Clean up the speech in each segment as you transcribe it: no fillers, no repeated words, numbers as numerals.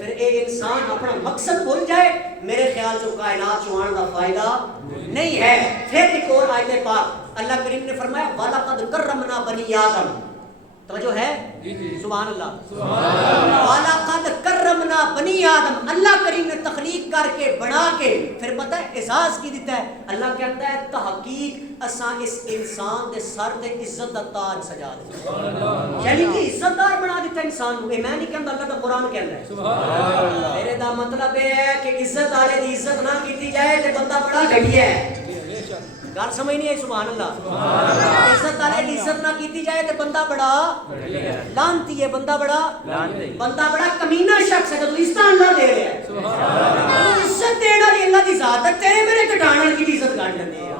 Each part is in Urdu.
پھر اے انسان اپنا مقصد بھول جائے میرے خیال سے کائنات چوان کا فائدہ نہیں ہے. پھر ایک اور آیت پاک اللہ کریم نے فرمایا وَلَقَدْ كَرَّمْنَا بَنِي آدم. توجہ ہے سبحان اللہ. وَلَقَدْ كَرَّمْنَا بَنِي آدم. اللہ کریم نے تخلیق کر کے بنا کے پھر پتہ ہے اعزاز کی دیتا ہے. اللہ کہتا ہے تحقیق اساں اس انسان دے سر تے عزت دا تاج سجا دیتا ہے, یعنی کہ عزت دار بنا دیتا ہے انسان کو. میں نہیں کہتا, اللہ کا قرآن کہتا ہے. سبحان اللہ. میرے دا مطلب ہے کہ عزت والے دی عزت نہ کیتی جائے تے بندہ بڑا گھٹیا ہے. گل سمجھ نہیں آئی. سبحان اللہ. عزت والے کی عزت نہ کیتی جائے تو بندہ بڑا لانتی ہے, بندہ بڑا کمینہ شخص ہے. تو عزت اللہ دے رہا ہے, عزت دینا والی اللہ کی ذات ہے. تیرے میرے کٹانے کی عزت کاٹ لیندے ہیں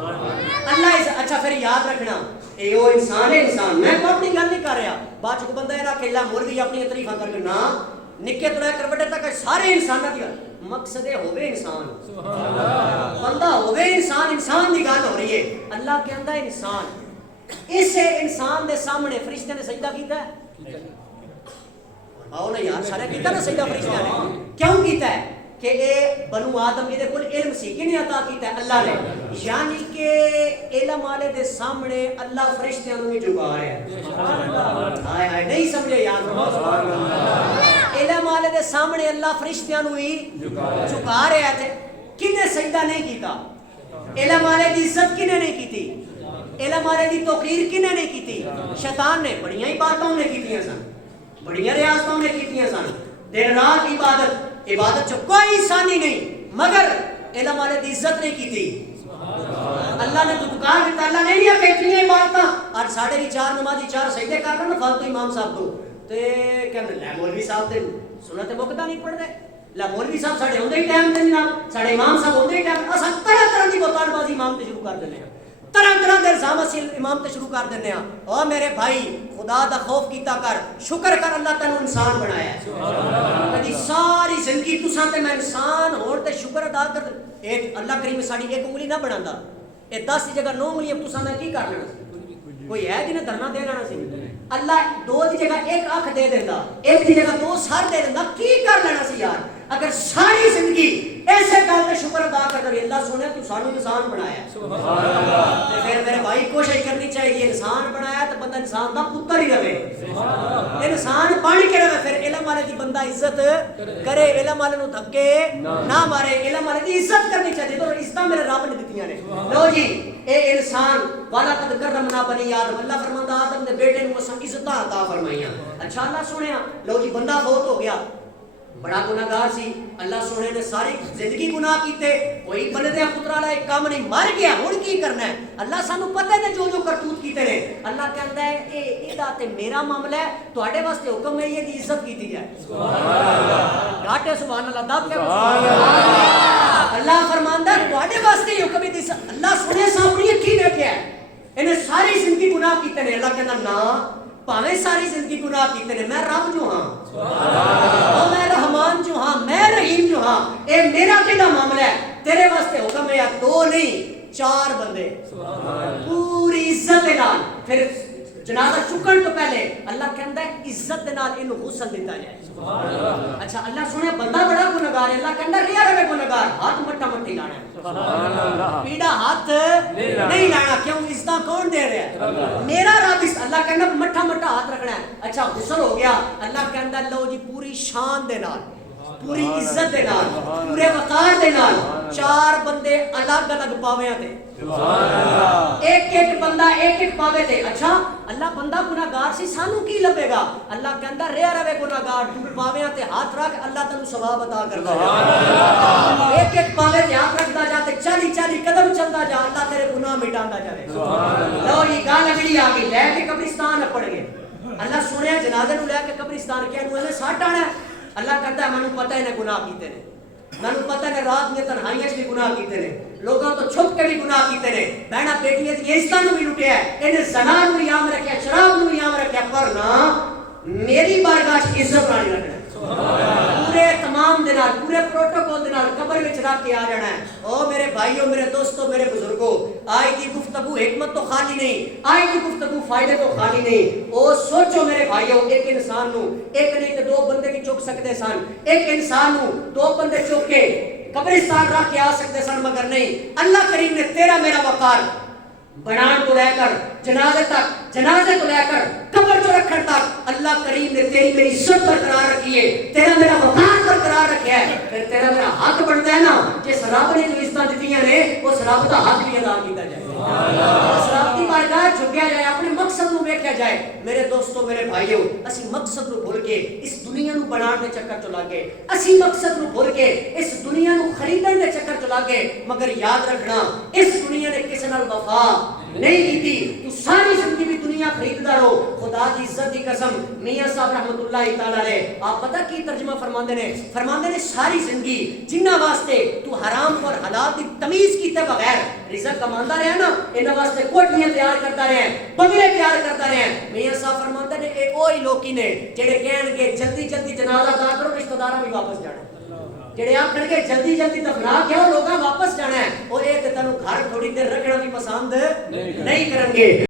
اللہ. اچھا پھر یاد رکھنا اے وہ انسان ہے انسان. میں تو اپنی گل نہیں کر رہا. بعد کو بندہ یہ کھیلا مولوی اپنی تعریفاں کر کے نہ نکے تو لے کر بڑے تک سارے انسانوں کی مقصد ہوئے انسان, بندہ ہوئے انسان. انسان کی گل ہو رہی ہے. اللہ کے اندر انسان, اس انسان دے سامنے فرشتے نے سجدہ کیتا ہے. آؤ نا یار, سارے کیتا نا سجدہ فرشتے نے. کیوں کیتا ہے کہ اے بنو آدم یہ کل علم سی کنے عطا کیتا ہے اللہ نے. یعنی کہ علم والے دے سامنے اللہ فرشتیاں نوں جھکا رہا ہے. ہائے ہائے نہیں سمجھے یار. علم والے دے سامنے اللہ فرشتیاں نوں ہی جھکا رہا ہے. کنے سجدہ نہیں کیتا؟ علم والے دی عزت کنے نہیں کیتی؟ علم والے دی توقیر کنے نہیں کیتی؟ شیطان نے. بڑیاں عبادتوں نے کیتیاں سن, بڑیاں ریاستوں نے کیتیاں سن. دن رات عبادت جو کوئی انسانی نہیں, مگر علم والے دی عزت نہیں کی تھی. اللہ نے تو پکار دیتا. اللہ نے نہیں کہ اتنی عبادت اور ساڑھے بھی 4 نمازی 4 سجدے کر رہے نا فالتو امام صاحب کو تے کہندے لے مولوی صاحب تے سنت مقتدا نہیں پڑھ دے. لے مولوی صاحب ساڈے ہوندے ہی ٹائم تے جناب, ساڈے امام صاحب ہوندے ہی ٹائم اساں طرح دی بتان بازی امام تے شروع کر دنے ہیں. طرح دے الزام اسی امام تے شروع کر دنے ہیں. او میرے بھائی خدا دا خوف کیتا کر, شکر کر اللہ تینوں انسان بنایا ہے. کدی ساری زندگی تساں تے میں انسان ہون تے شکر ادا کر. ایک اللہ کریم ساڈی ایک انگلی نہ بناندا, اے 10 دی جگہ 9 انگلیاں تساں نے کی کر لینا؟ کوئی ہے جنہیں دھرنا دے لینا سی؟ اللہ 2 دی جگہ 1 آنکھ دے دیندا, 1 دی جگہ 2 سر دے دیندا, کی کر لینا سی یار؟ اگر ساری زندگی ایسے گل تے شکر ادا کر دے اللہ سونے تو سانوں انسان بنایا. سبحان اللہ. تے پھر میرے بھائی کوشش کرنی چاہیے انسان بنایا تو بندہ انسان دا پتر ہی رہے, انسان بن کے رہے. پھر علم والے دی بندہ عزت کرے, علم والے نو دھکے نہ مارے, علم والے دی عزت کرنی چاہیے. تو عزت میرے رب نے دتیاں نے. لو جی اے انسان وَلَقَدْ كَرَّمْنَا بَنِي آدم. اللہ فرماندا آدم دے بیٹے نو اساں عزتاں عطا فرمائیاں. اچھا اللہ سنیا, لو جی بندہ فوت ہو گیا, بڑا گناہگار سی. اللہ سونے نے ساری زندگی گناہ کیتے, کوئی بندے پتر والا ایک کام نہیں, مر گیا. ہن کی کرنا ہے؟ اللہ سانو پتہ ہے جو جو کرتوت کیتے نے. اللہ کہندا ہے اے ایدا تے میرا معاملہ ہے, تواڈے واسطے حکم ہے یہ دی عزت کیتی جائے. سبحان اللہ. ڈاٹے سبحان اللہ. دب کے سبحان اللہ. اللہ فرماندا ہے تواڈے واسطے ہی حکم ہے دی. اللہ سونے سامنے اکھی دیکھیا ہے, انہیں ساری زندگی گناہ کیتے نے. اللہ کہندا نا پاویں ساری زندگی گناہ کیتے نے, میں رب جو ہاں, میں رحمان جو ہاں, میں رحیم جو ہاں. اے میرا کیڑا معاملہ ہے؟ تیرے واسطے حکم ہے 2 نہیں 4 بندے پوری عزت دے نال. پھر جنازہ چکن تو پہلے اللہ کہندا ہے عزت دے نال اینو غسل دیتا جائے. سبحان اللہ. اچھا اللہ سنے بندہ بڑا گنہگار ہے, اللہ کہندا ریا رہے گنہگار, ہاتھ مٹا مٹی لانا ہے. سبحان اللہ. پیڑا ہاتھ نہیں لانا. کیوں؟ عزت کون دے رہا ہے؟ میرا رب. اللہ کہندا مٹھا مٹا ہاتھ رکھنا ہے. اچھا غسل ہو گیا, اللہ کہندا لو جی پوری شان دے نال, پوری عزت دے نال, پورے وقار دے نال 4 بندے الگ الگ پاویاں تے. سبحان اللہ. ایک ایک بندہ ایک ایک پاوے تے. اچھا اللہ بندہ گناہگار سی, سانو کی لبے گا؟ اللہ کہندا رہیا رہے گناہگار, تو پاویاں تے ہاتھ رکھ, اللہ تینوں ثواب عطا کردا ہے. ایک ایک پاوے تے ہاتھ رکھدا جا تے 40 قدم چلدا جا, اللہ تیرے گناہ مٹاندا جاوے. سبحان اللہ. لو یہ گل اگلی آ گئی, لے کے قبرستان اپڑ گئے. اللہ سنیا جنازے نو لے کے قبرستان کیا نو نے سٹ آنا ہے. اللہ کہتا ہے مینوں پتہ ہے نے گناہ کیتے نے, مینوں پتہ ہے رات میں تنہائیاں وچ بھی گناہ کیتے نے, لوگاں تو چھپ کے بھی گناہ کیتے نے, بہنا بیٹیاں دی عزتاں نو بھی لٹیا ہے, انہیں زنا نو بھی یاد رکھیا, شراب نو بھی یاد رکھیا, پر نہ میری بارگاہ وچ عزت نال رکھنا. پورے تمام دے نال پورے پروٹوکول دے نال قبر وچ رکھ کے آ جانا ہے۔ او میرے بھائیو، میرے دوستو، میرے بزرگو، آج کی گفتگو حکمت تو خالی نہیں، آج کی گفتگو فائدے تو خالی نہیں۔ او سوچو میرے بھائیو، ایک انسان نو ایک نہیں تے دو بندے بھی چک سکتے سن، ایک انسان نو دو بندے چک کے قبرستان رکھ کے آ سکتے سن، مگر نہیں، اللہ کریم نے تیرا میرا وقار بنان کو لے کر جنازے تک، جنازے کو لے کر قبر چ رکھن تک اللہ کریم نے تیری میری عزت برقرار رکھی ہے، تیرا میرا وقار برقرار رکھا ہے۔ پھر تیرا میرا حق بنتا ہے نا، جس رب نے جو عزت دیتی ہیں اس رب کا حق بھی ادا کیا جائے، اس رب کی بارگاہ جھکیا جائے، اپنے مقصد نو ویکھیا جائے۔ میرے دوستو، میرے بھائیو، اسی مقصد نو بھول کے اس دنیا نو بنان دے چکر چ لگ گئے، اسی مقصد نو بھول کے اس دنیا نو خریدن دے چکر چ لگ گئے۔ مگر یاد رکھنا، اس دنیا نے کسی نال وفا نہیں کی، تو ساری زندگی بھی دنیا خریددا رہو۔ خدا دی عزت دی قسم، میاں صاحب رحمت اللہ تعالی علیہ آپ پتہ کی ترجمہ فرماندے نے ساری زندگی جنہ واسطے تو حرام اور حلال دی تمیز کیتے بغیر رزق کماندا رہیا نا، انہاں واسطے کوٹھیاں تیار کرتا رہیا، بنگلے تیار کرتا رہیا۔ میاں صاحب فرماندے نے اے اوہی لوکی نے جڑے کہن گے جلدی جلدی جنازہ ادا کرو، رشتہ داراں بھی واپس جانا، جڑے آکھن گے جلدی جلدی دفنا کے آؤ، لوگاں واپس جانا ہے، او اے تے تینوں گھر تھوڑی دیر رکھنا بھی پسند نہیں کرن گے۔